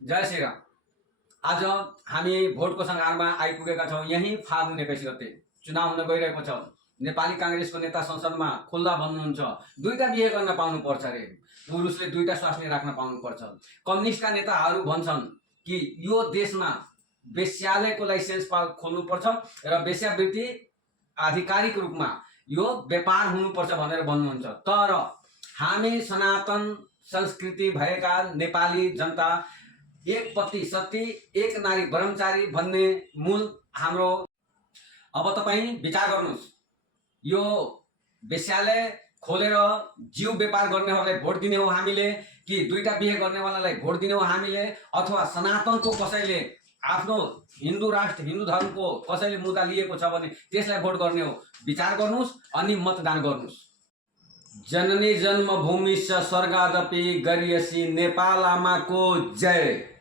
जय श्रीराम। आज हामी भोटको सङ्घारमा आइपुगेका छौँ। यही फागुन 21 गते चुनाव हुन गइरहेको छ। नेपाली काङ्ग्रेसको नेता संसदमा खुल्ला भन्नुहुन्छ, दुईटा बिहे गर्न पाउनुपर्छ रे, पुरुषले दुईटा स्वास्नी राख्न पाउनुपर्छ। कम्युनिस्टका नेताहरू भन्छन् कि यो देशमा वेश्यालयको लाइसेन्स खोल्नुपर्छ र वेश्यावृत्ति आधिकारिक रूपमा यो व्यापार हुनुपर्छ भनेर भन्नुहुन्छ। तर हामी सनातन संस्कृति भएका नेपाली जनता एक पति सती एक नारी ब्रह्मचारी भन्ने मूल हाम्रो। अब तपाईँ विचार गर्नुहोस्, यो वेश्यालय खोलेर जीव व्यापार गर्नेहरूलाई भोट दिने हो हामीले कि दुईटा बिहे गर्नेवालालाई भोट दिने हो हामीले, अथवा सनातनको कसैले आफ्नो हिन्दू राष्ट्र हिन्दू धर्मको कसैले मुद्दा लिएको छ भने त्यसलाई भोट गर्ने हो। विचार गर्नुहोस् अनि मतदान गर्नुहोस्। जननी जन्मभूमि स्वर्गादपि गरियसी नेपाल आमाको जय।